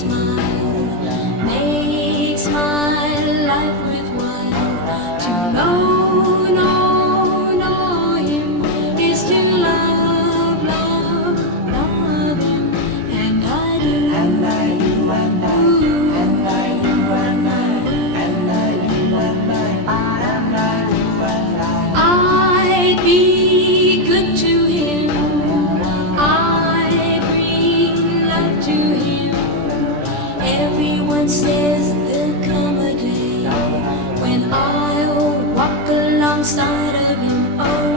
smile makes my life worthwhile. To know him is to love, love him, and I do, and I do, and I do, and I do, and I do, and I do, and I do, be good to him. I bring love to him. Everyone says there'll come a day when I'll walk alongside of him. Oh,